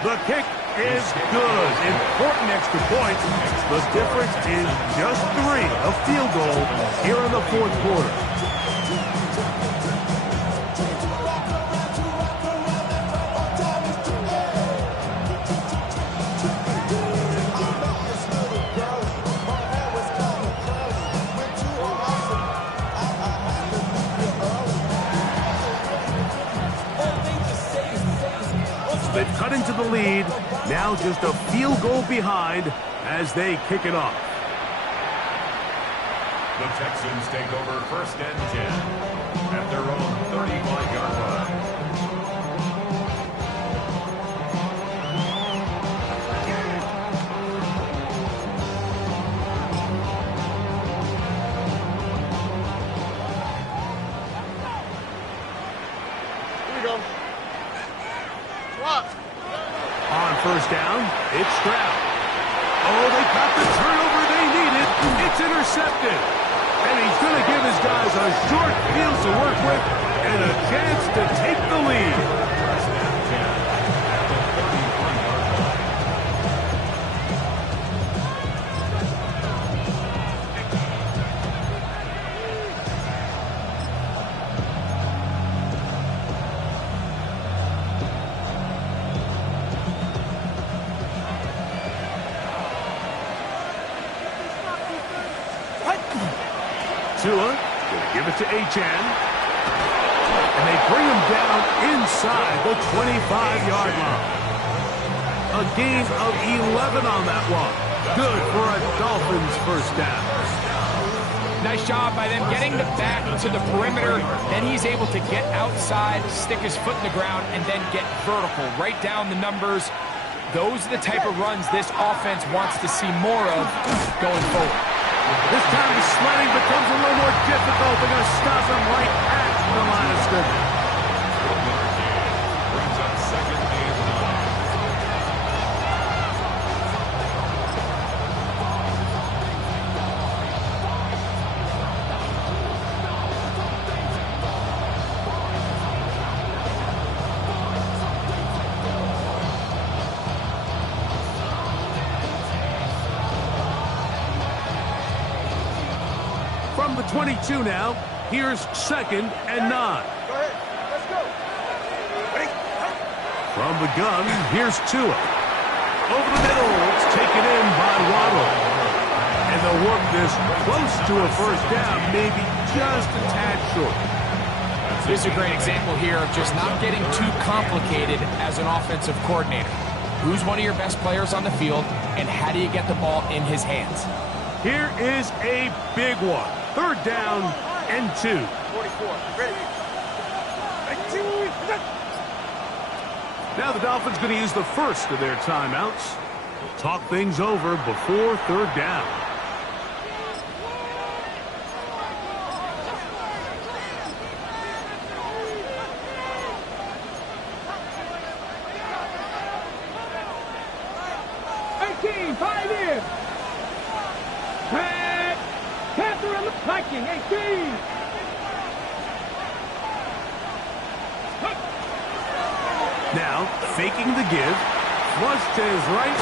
The kick is good. Important extra point. The difference is just 3, a field goal here in the 4th quarter. They've cut into the lead. Now just a field goal behind as they kick it off. The Texans take over 1st and 10 at their own 35-yard line. Here we go. Swap. On 1st down, it's Stroud. Oh, they got the turnover they needed. It's intercepted. And he's going to give his guys a short field to work with and a chance to take the lead. Tua, going to give it to Achane. And they bring him down inside the 25-yard line. A gain of 11 on that one. Good for a Dolphins first down. Nice job by them getting the back to the perimeter. Then he's able to get outside, stick his foot in the ground, and then get vertical. Right down the numbers. Those are the type of runs this offense wants to see more of going forward. This time the sledding becomes a little more difficult. They're going to stop him right at the line of scrimmage. Brings up 2nd and 9. From the 22 now, here's 2nd and 9. Go ahead. Let's go. From the gun, here's Tua. Over the middle, it's taken in by Waddle. And they'll work this close to a first down, maybe just a tad short. This is a great example here of just not getting too complicated as an offensive coordinator. Who's one of your best players on the field, and how do you get the ball in his hands? Here is a big one. 3rd down and 2. 44. Ready. Now the Dolphins going to use the first of their timeouts. Talk things over before 3rd down. Five in. Catherine Viking, 18. Now, faking the give. Flush to his right.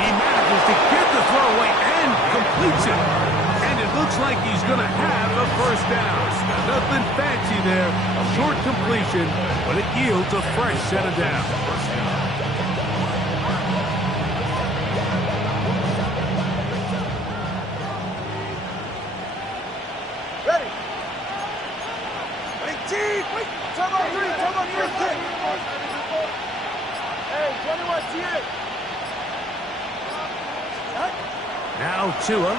He manages to get the throw away and completes it. And it looks like he's going to have a first down. Nothing fancy there. A short completion, but it yields a fresh set of downs. Now Tua.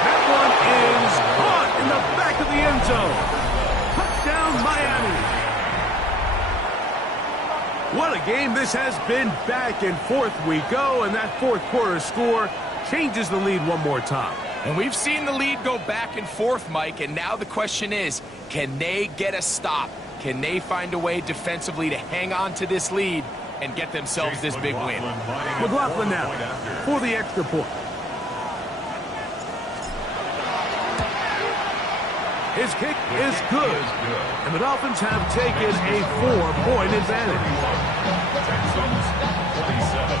That one is caught in the back of the end zone. Touchdown, Miami. What a game this has been. Back and forth we go, and that fourth quarter score changes the lead one more time. And we've seen the lead go back and forth, Mike, and now the question is, can they get a stop? Can they find a way defensively to hang on to this lead and get themselves this big win? McLaughlin now for the extra point. His kick is good. And the Dolphins have taken a 4-point advantage. Texans 27.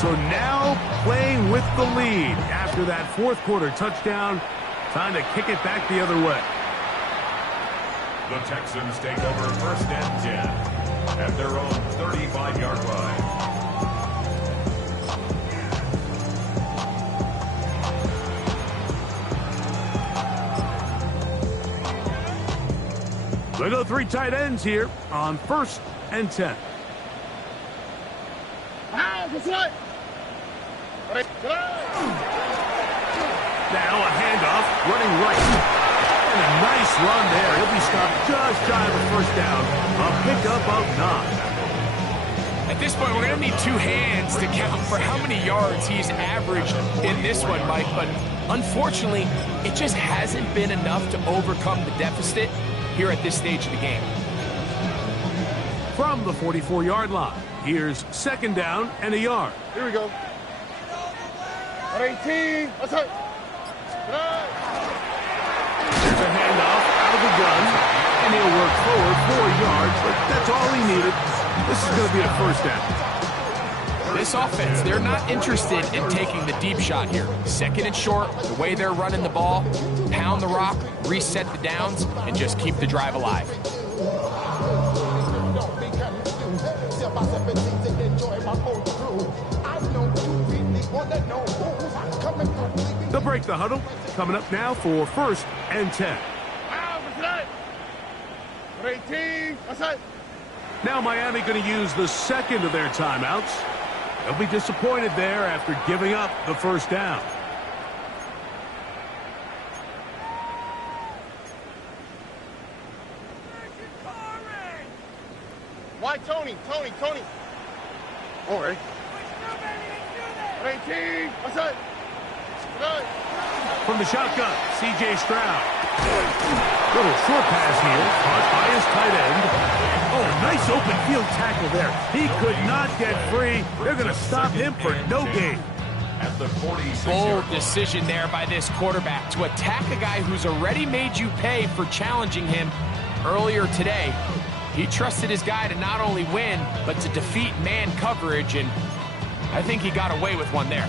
So now playing with the lead after that fourth quarter touchdown, trying to kick it back the other way. The Texans take over first and 10 at their own 35-yard line. They go three tight ends here on first and 10. Now a handoff, running right. And a nice run there. He'll be stopped just shy of a first down. A pickup of 9. At this point, we're going to need two hands to count for how many yards he's averaged in this one, Mike. But unfortunately, it just hasn't been enough to overcome the deficit here at this stage of the game. From the 44-yard line, here's second down and a yard. Here we go. 18. What's up? There's a handoff out of the gun, and he'll work forward 4 yards, but that's all he needed. This is going to be a first down. This offense, they're not interested in taking the deep shot here. Second and short, the way they're running the ball, pound the rock, reset the downs, and just keep the drive alive. They'll break the huddle. Coming up now for first and 10. Now Miami going to use the second of their timeouts. They'll be disappointed there after giving up the first down. Why Tony? All right. 18. What's up? From the shotgun, C.J. Stroud. Little short pass here, caught by his tight end. Oh, nice open field tackle there. He could not get free. They're going to stop him for no gain. At the 46. Bold decision there by this quarterback to attack a guy who's already made you pay for challenging him earlier today. He trusted his guy to not only win, but to defeat man coverage, and I think he got away with one there.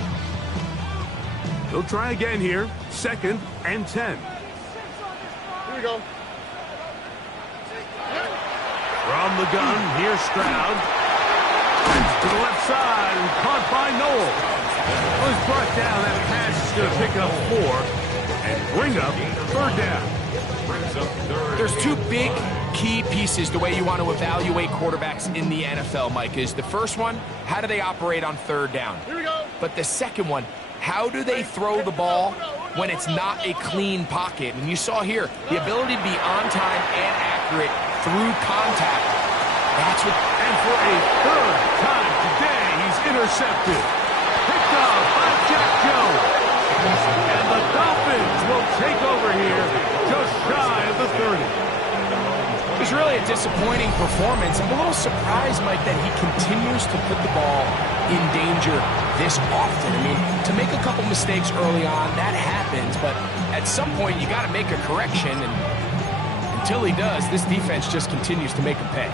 He'll try again here. Second and 10. Here we go. From the gun, here's Stroud. To the left side, and caught by Noel. Well, he's brought down. That pass is going to pick up 4 and bring up third down. There's two big key pieces the way you want to evaluate quarterbacks in the NFL, Mike, is the first one, how do they operate on third down? Here we go. But the second one, how do they throw the ball when it's not a clean pocket? And you saw here, the ability to be on time and accurate through contact. That's what... And for a third time today, he's intercepted. Picked off by Jack Jones. And the Dolphins will take over here just shy of the 30. It was really a disappointing performance. I'm a little surprised, Mike, that he continues to put the ball in danger this often. I mean, to make a couple mistakes early on, that happens, but at some point you got to make a correction, and until he does, this defense just continues to make him pay. On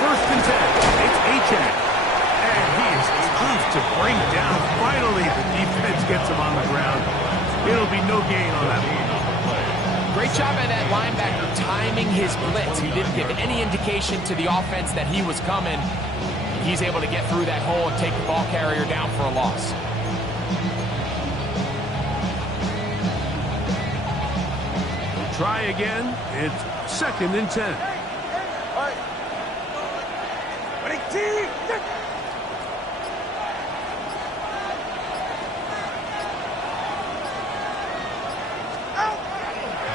1st and 10, it's Achane. And he is tough to bring down. Finally, the defense gets him on the ground. It'll be no gain on that one. Great job by that linebacker timing his blitz. He didn't give any indication to the offense that he was coming. He's able to get through that hole and take the ball carrier down for a loss. Try again. It's 2nd and 10.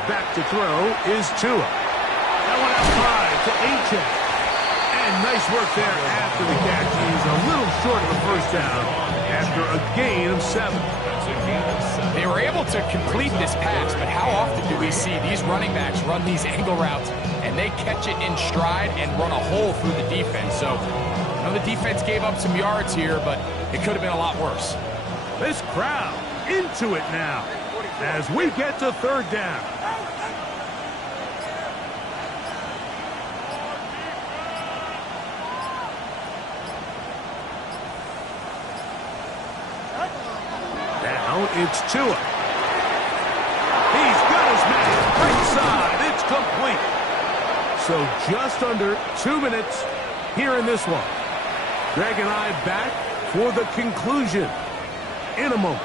Back to throw is Tua. That one out high to Achane. And nice work there after the catch. He's a little short of the 1st down after a gain of 7. They were able to complete this pass, but how often do we see these running backs run these angle routes and they catch it in stride and run a hole through the defense? So, I know the defense gave up some yards here, but it could have been a lot worse. This crowd into it now as we get to 3rd down. Now it's Tua. He's got his man right side. It's complete. So just under 2 minutes here in this one. Greg and I back for the conclusion in a moment.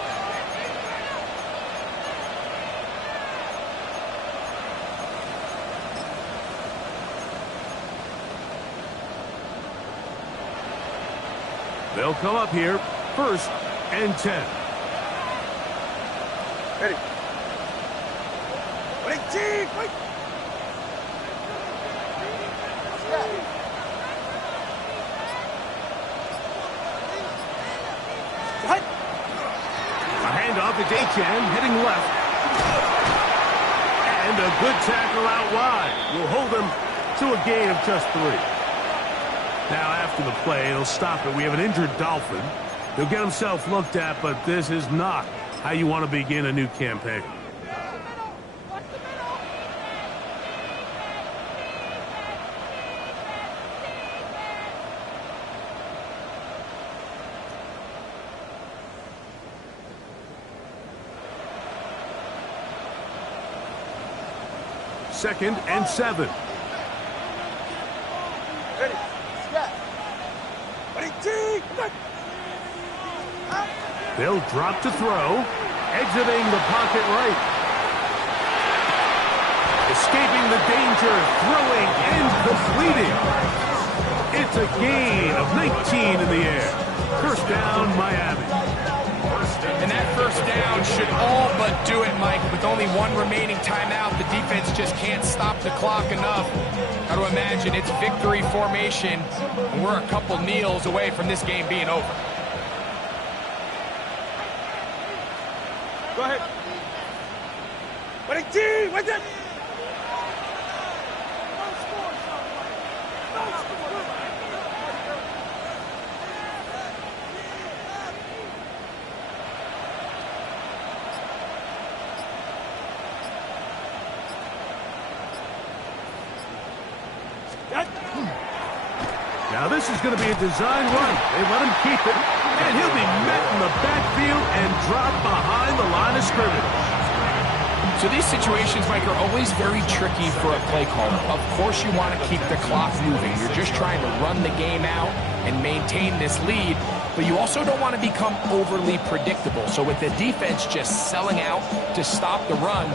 They'll come up here, 1st and 10. Ready. Wait, Chief, wait. A handoff to Achane, heading left. And a good tackle out wide. Will hold him to a gain of just 3. Now after the play, he'll stop it. We have an injured Dolphin. He'll get himself looked at, but this is not how you want to begin a new campaign. Second and 7. Ready. Snap. Ready, Chief. They'll drop to throw, exiting the pocket right. Escaping the danger, throwing and completing. It's a gain of 19 in the air. 1st down, Miami. And that 1st down should all but do it, Mike. With only 1 remaining timeout, the defense just can't stop the clock enough. Got to imagine it's victory formation, and we're a couple kneels away from this game being over. Go ahead. Ready, Chief, wait there. Now this is going to be a design run. They let him keep it, and he'll be met in the backfield and dropped behind the line of scrimmage. So these situations, Mike, are always very tricky for a play caller. Of course you want to keep the clock moving. You're just trying to run the game out and maintain this lead, but you also don't want to become overly predictable. So with the defense just selling out to stop the run,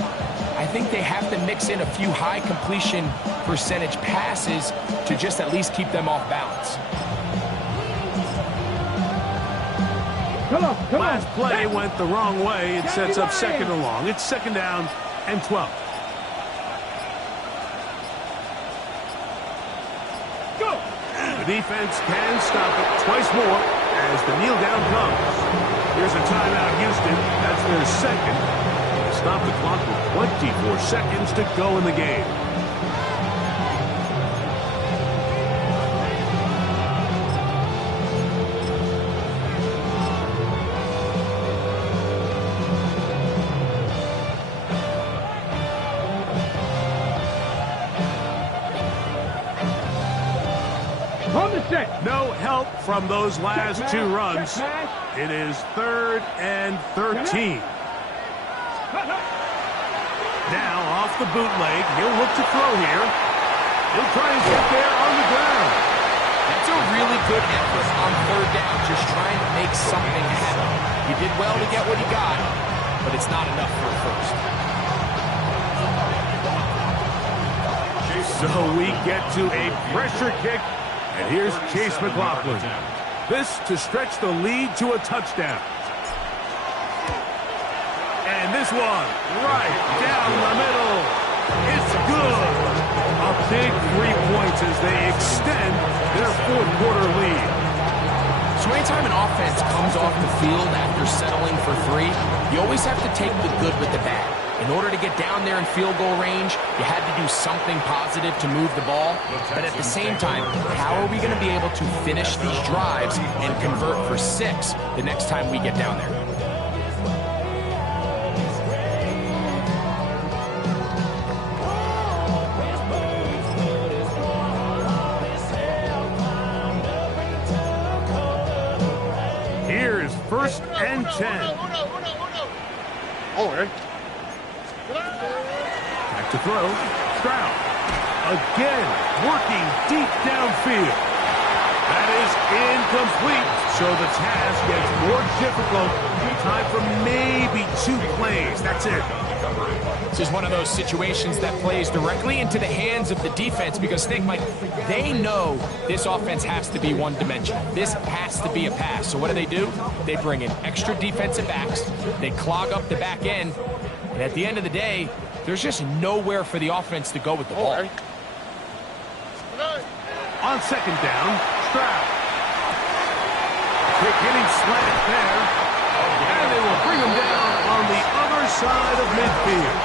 I think they have to mix in a few high completion percentage passes to just at least keep them off balance. Last play went the wrong way. It sets up 2nd and long. It's 2nd down and 12. Go. The defense can stop it twice more as the kneel down comes. Here's a timeout, Houston. That's their 2nd. Stop the clock with 24 seconds to go in the game. On the set. No help from those last two runs. It is 3rd and 13. Now off the bootleg. He'll look to throw here. He'll try and get there on the ground. That's a really good effort on 3rd down, just trying to make something happen. He did well to get what he got, but it's not enough for a first. So we get to a pressure kick, and here's Chase McLaughlin. This to stretch the lead to a touchdown. And this one, right down the middle. It's good. A big 3 points as they extend their 4th quarter lead. So anytime an offense comes off the field after settling for 3, you always have to take the good with the bad. In order to get down there in field goal range, you had to do something positive to move the ball. But at the same time, how are we going to be able to finish these drives and convert for 6 the next time we get down there? Here's 1st and 10. Oh, right. Back to throw. Stroud. Again, working deep downfield. That is incomplete. So the task gets more difficult. Time for maybe 2 plays. That's it. This is one of those situations that plays directly into the hands of the defense because think, Mike, they know this offense has to be one-dimensional. This has to be a pass. So what do? They bring in extra defensive backs. They clog up the back end. And at the end of the day, there's just nowhere for the offense to go with the ball. On 2nd down, Stroud. Quick hitting slant there. And they will bring him down on the other side of midfield.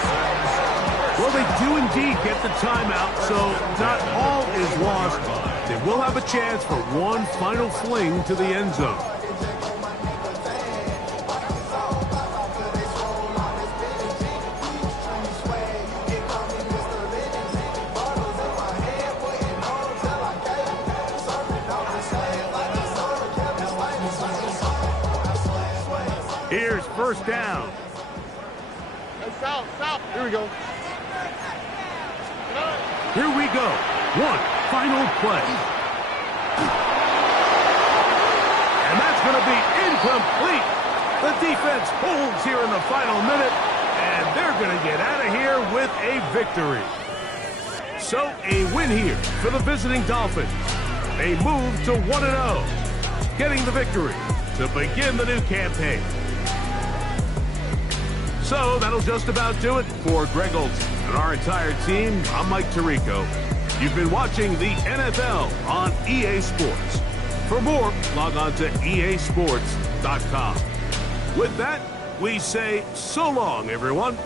Well, they do indeed get the timeout, so not all is lost. They will have a chance for one final fling to the end zone. Here's 1st down. Hey, stop. Here we go. Here we go. One final play. And that's going to be incomplete. The defense holds here in the final minute, and they're going to get out of here with a victory. So a win here for the visiting Dolphins. They move to 1-0, getting the victory to begin the new campaign. So that'll just about do it for Greg Olson and our entire team. I'm Mike Tirico. You've been watching the NFL on EA Sports. For more, log on to easports.com. With that, we say so long, everyone.